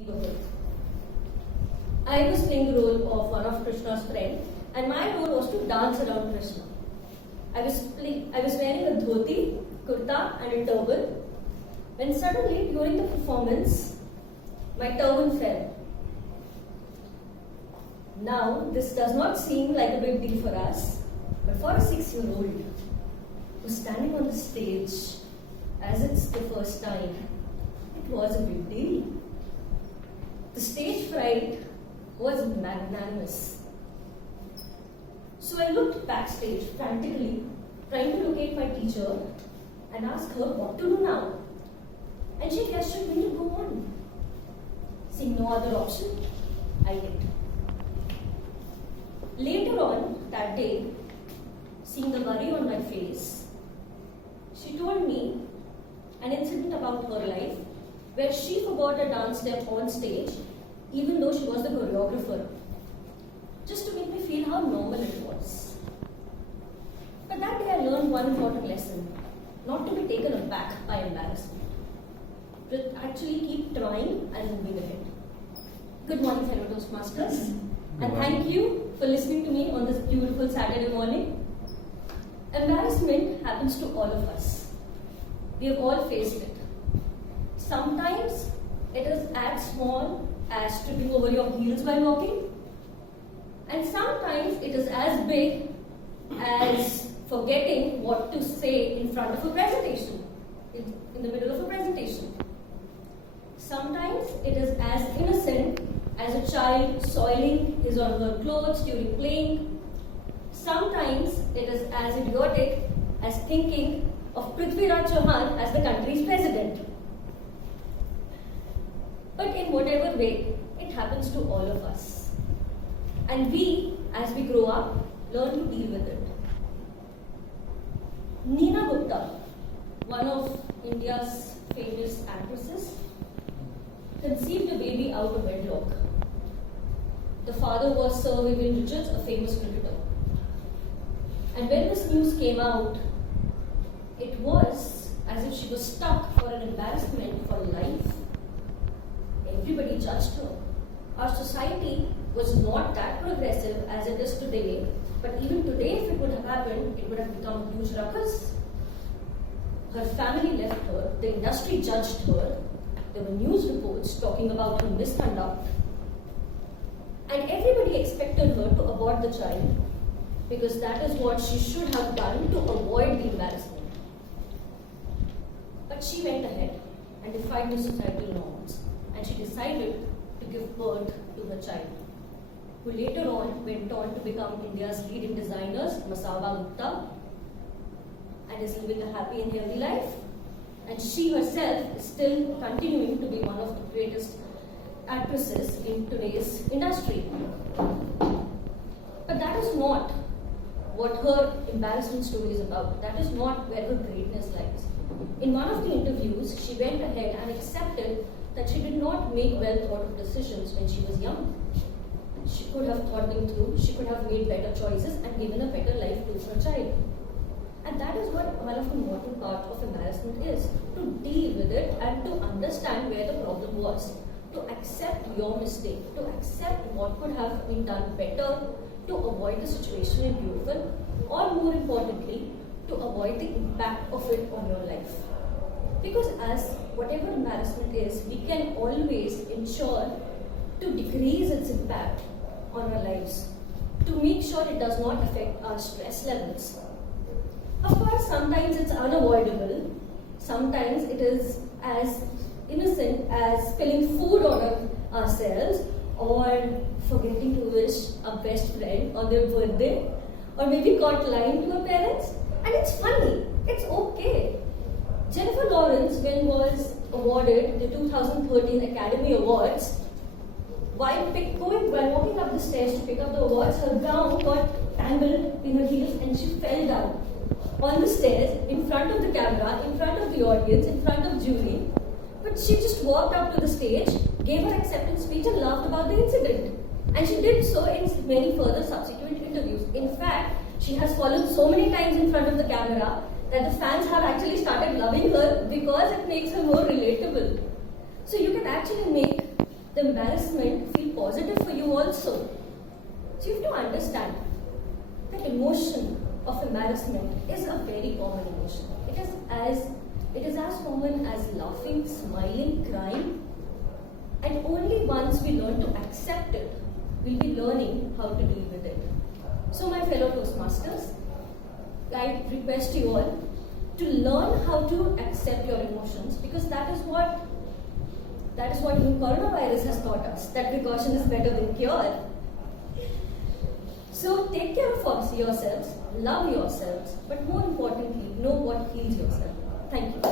neighborhood. I was playing the role of one of Krishna's friends, and my role was to dance around Krishna. I was wearing a dhoti, kurta, and a turban. When suddenly, during the performance, my turban fell. Now, this does not seem like a big deal for us, but for a 6-year-old who's standing on the stage as it's the first time, it was a big deal. The stage fright was magnanimous. So I looked backstage frantically, trying to locate my teacher and ask her what to do now. And she gestured me to go on. Seeing no other option, I did. Later on that day, seeing the worry on my face, she told me an incident about her life where she forgot a dance step on stage even though she was the choreographer, just to make me feel how normal it was. But that day I learned one important lesson: not to be taken aback by embarrassment, but actually keep trying and moving ahead. Good morning, fellow Toastmasters, and thank you for listening to me on this beautiful Saturday morning. Embarrassment happens to all of us. We have all faced it. Sometimes it is as small as tripping over your heels while walking, and sometimes it is as big as forgetting what to say in front of a presentation, in the middle of a presentation. Sometimes it is as innocent as a child soiling his or her clothes during playing. Sometimes it is as idiotic as thinking of Prithviraj Chauhan as the country's president. But in whatever way, it happens to all of us. And we, as we grow up, learn to deal with it. Neena Gupta, one of India's famous actresses, conceived a baby out of wedlock. The father was Sir Vivian Richards, a famous cricketer. And when this news came out, it was as if she was stuck for an embarrassment for life. Everybody judged her. Our society was not that progressive as it is today, but even today, if it would have happened, it would have become a huge ruckus. Her family left her, the industry judged her, there were news reports talking about her misconduct, and everybody expected her to abort the child because that is what she should have done to avoid the embarrassment. But she went ahead and defied the societal norms, and she decided to give birth to her child, who later on went on to become India's leading designers, Masaba Gupta, and is living a happy and healthy life. And she herself is still continuing to be one of the greatest actresses in today's industry. But that is not what her embarrassment story is about. That is not where her greatness lies. In one of the interviews, she went ahead and accepted that she did not make well thought of decisions when she was young. She could have thought them through, she could have made better choices and given a better life to her child. And that is what one of the important part of embarrassment is: to deal with it and to understand where the problem was, to accept your mistake, to accept what could have been done better, to avoid the situation in beautiful, or more importantly, to avoid the impact of it on your life. Because as whatever embarrassment is, we can always ensure to decrease its impact on our lives, to make sure it does not affect our stress levels. Of course, sometimes it's unavoidable. Sometimes it is as innocent as spilling food on ourselves, or forgetting to wish our best friend on their birthday, or maybe caught lying to our parents. And it's funny, it's okay. Jennifer Lawrence, when was awarded the 2013 Academy Awards, while walking up the stairs to pick up the awards, her gown got tangled in her heels and she fell down on the stairs in front of the camera, in front of the audience, in front of jury. But she just walked up to the stage, gave her acceptance speech and laughed about the incident. And she did so in many further subsequent interviews. In fact, she has fallen so many times in front of the camera that the fans have actually started loving her because it makes her more relatable. So you can actually make the embarrassment feel positive for you also. So you have to understand that emotion of embarrassment is a very common emotion. It is as common as laughing, smiling, crying, and only once we learn to accept it, we'll be learning how to deal with it. So my fellow Toastmasters, I request you all to learn how to accept your emotions, because that is what even coronavirus has taught us, that precaution is better than cure. So take care of yourselves, love yourselves, but more importantly, know what heals yourself. Thank you.